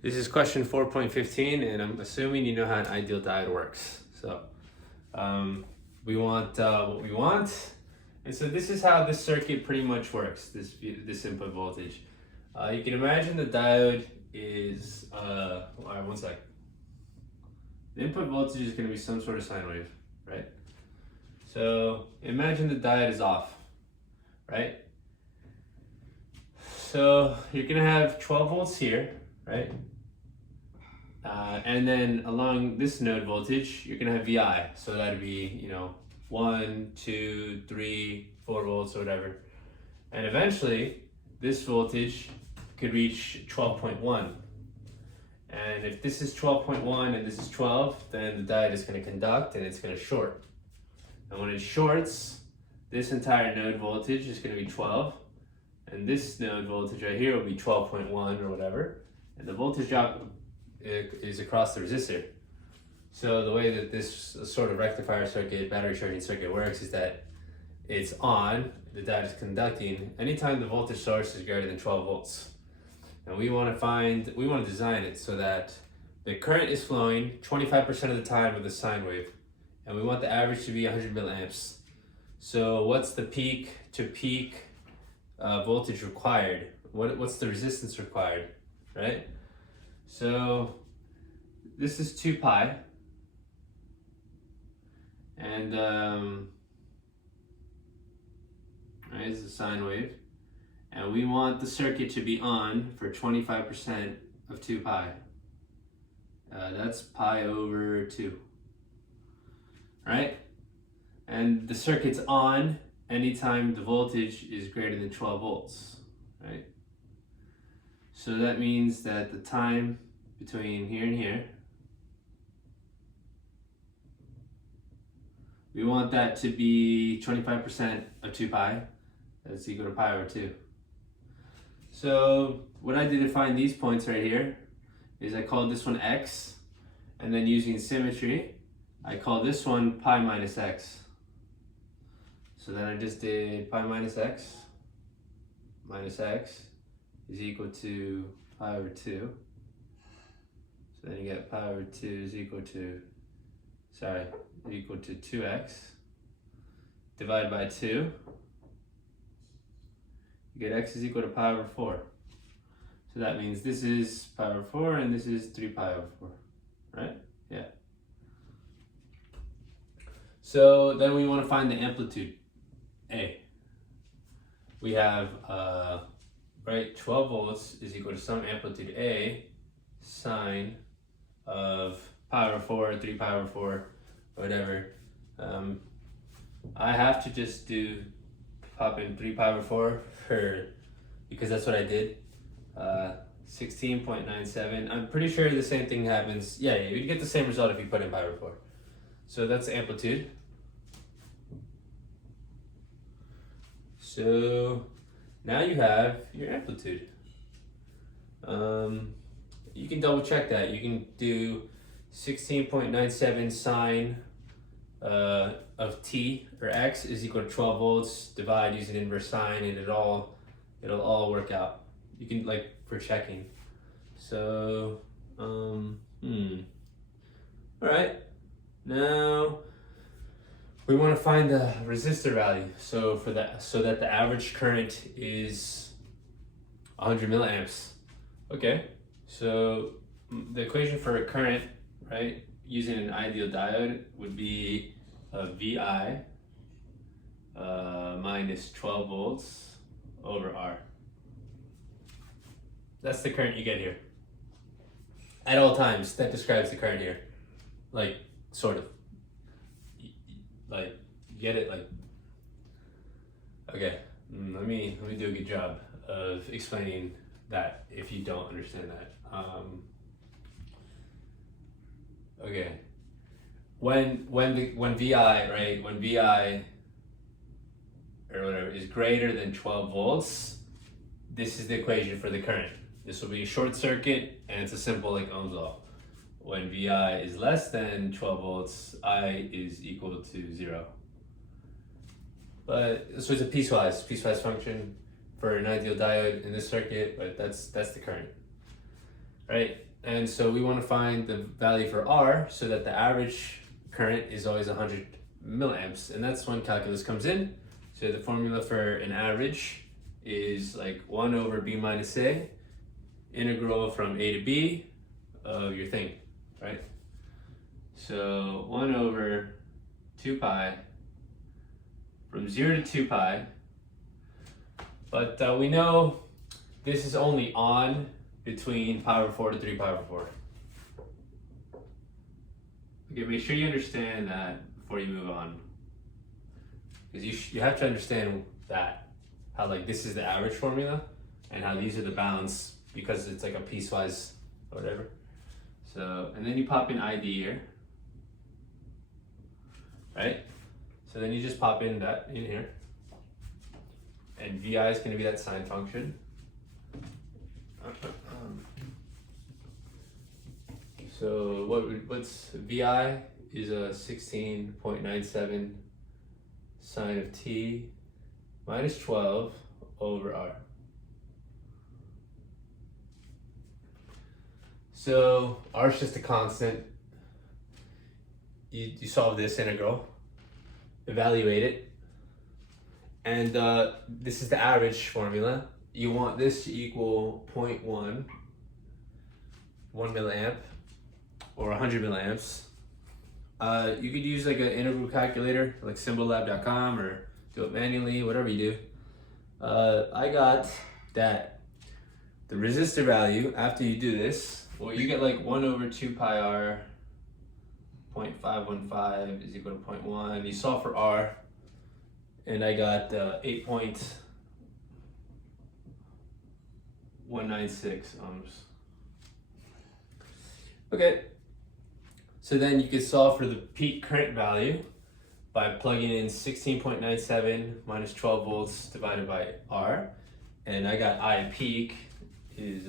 This is question 4.15, and I'm assuming you know how an ideal diode works. So we want what we want, and so this is how this circuit pretty much works. This input voltage. You can imagine the diode is all right. One sec. The input voltage is going to be some sort of sine wave, right? So imagine the diode is off, right? So you're going to have 12 volts here, right? And then along this node voltage, you're going to have VI. So that'd be, 1, 2, 3, 4 volts or whatever. And eventually, this voltage could reach 12.1. And if this is 12.1 and this is 12, then the diode is going to conduct and it's going to short. And when it shorts, this entire node voltage is going to be 12. And this node voltage right here will be 12.1 or whatever. And the voltage drop is across the resistor. So the way that this sort of rectifier circuit, battery charging circuit works is that it's on, the diode is conducting anytime the voltage source is greater than 12 volts. And we want to design it so that the current is flowing 25% of the time with a sine wave. And we want the average to be 100 milliamps. So what's the peak to peak voltage required? What's the resistance required, right? So this is 2 pi, and right, this is a sine wave, and we want the circuit to be on for 25% of 2 pi. That's pi over 2, right? And the circuit's on anytime the voltage is greater than 12 volts, right? So that means that the time between here and here, we want that to be 25% of 2 pi. That's equal to pi over 2. So what I did to find these points right here is I called this one x, and then using symmetry, I call this one pi minus x. So then I just did pi minus x is equal to pi over 2. So then you get pi over 2 is equal to 2x divided by 2. You get x is equal to pi over 4. So that means this is pi over 4 and this is 3 pi over 4, right? Yeah. So then we want to find the amplitude, A. We have, 12 volts is equal to some amplitude A sine of pi over 4, 3 pi over 4, whatever. I have to just pop in 3 pi over 4 because that's what I did. 16.97. I'm pretty sure the same thing happens. Yeah, you get the same result if you put in pi over 4. So that's the amplitude. So now you have your amplitude. You can double check that. You can do 16.97 sine of t or x is equal to 12 volts, divide using inverse sine, and it'll all work out. You can, like, for checking. So all right, now we want to find the resistor value. So that the average current is 100 milliamps. Okay, so the equation for a current, right, using an ideal diode would be VI minus 12 volts over R. That's the current you get here. At all times, that describes the current here. Like, sort of. Like, you get it? Like, okay, let me do a good job of explaining that if you don't understand that. Okay, when VI, right, when VI or whatever is greater than 12 volts, this is the equation for the current. This will be a short circuit, and it's a simple, like, Ohm's law. When VI is less than 12 volts, I is equal to 0. But so it's a piecewise function for an ideal diode in this circuit, but that's the current, right? And so we want to find the value for R so that the average current is always 100 milliamps. And that's when calculus comes in. So the formula for an average is like 1 over B minus A, integral from A to B of your thing, right? So 1 over 2 pi from 0 to 2 pi. But we know this is only on between pi over 4 to 3 pi over 4. Okay, make sure you understand that before you move on. Because you have to understand that, how like this is the average formula and how these are the bounds because it's like a piecewise or whatever. So, and then you pop in ID here, right? So then you just pop in that in here. And VI is going to be that sine function. So what's VI is a 16.97 sine of t minus 12 over R. So R is just a constant. You solve this integral, evaluate it, and this is the average formula. You want this to equal 0.1, 1 milliamp, or 100 milliamps. You could use like an integral calculator, like symbollab.com, or do it manually, whatever you do. I got that the resistor value after you do this, well, you get like 1 over 2 pi R, 0.515 is equal to 0.1. You solve for R, and I got 8.196 ohms. Okay, so then you can solve for the peak current value by plugging in 16.97 minus 12 volts divided by R, and I got I peak is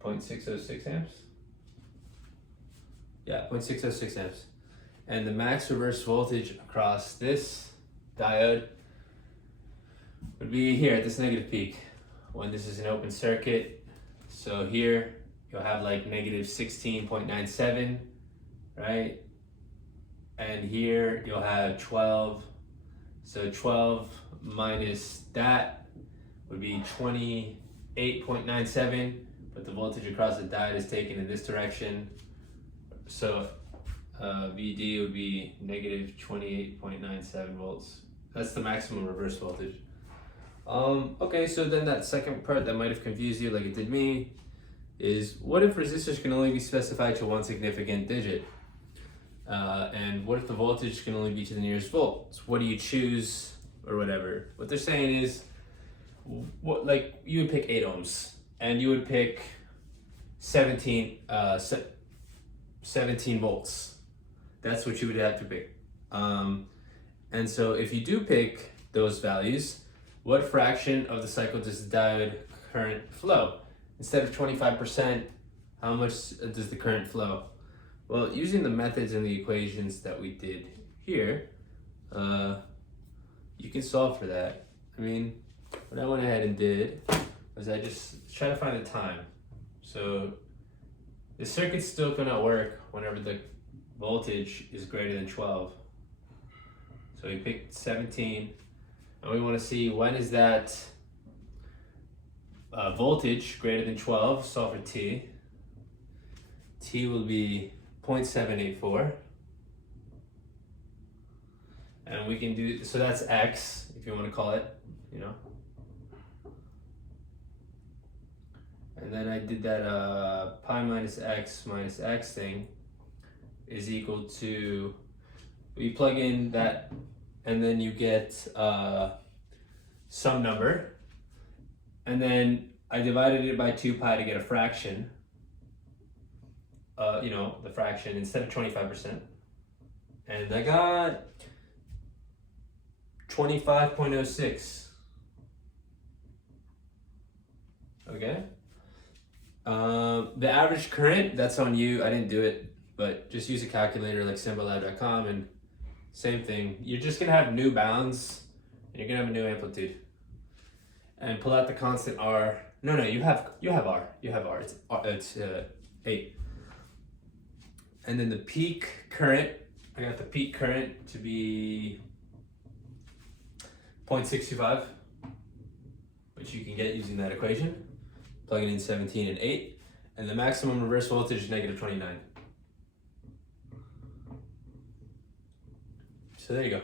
0.606 amps. Yeah, 0.606 amps. And the max reverse voltage across this diode would be here at this negative peak when this is an open circuit. So here you'll have like negative 16.97, right? And here you'll have 12. So 12 minus that would be 28.97, but the voltage across the diode is taken in this direction. So VD would be negative 28.97 volts. That's the maximum reverse voltage. Okay, so then that second part that might have confused you like it did me is what if resistors can only be specified to one significant digit? And what if the voltage can only be to the nearest volt? So what do you choose or whatever? What they're saying is, what, like you would pick 8 ohms and you would pick 17 volts. That's what you would have to pick. And so if you do pick those values, what fraction of the cycle does the diode current flow? Instead of 25%, how much does the current flow? Well, using the methods and the equations that we did here, you can solve for that. I mean, what I went ahead and did was I just try to find the time. So the circuit's still gonna work whenever the voltage is greater than 12. So we picked 17, and we wanna see when is that voltage greater than 12, solve for T. T will be 0.784. And we can do, so that's X, if you wanna call it, you know. And then I did that pi minus X thing is equal to, you plug in that and then you get some number. And then I divided it by 2 pi to get a fraction. You know, the fraction instead of 25%. And I got 25.06. Okay. The average current, that's on you. I didn't do it, but just use a calculator like symbollab.com and same thing. You're just gonna have new bounds and you're gonna have a new amplitude. And pull out the constant R No, you have R. You have R. It's 8. And then the peak current, I got the peak current to be 0.65, which you can get using that equation. Plugging in 17 and 8. And the maximum reverse voltage is negative 29. So there you go.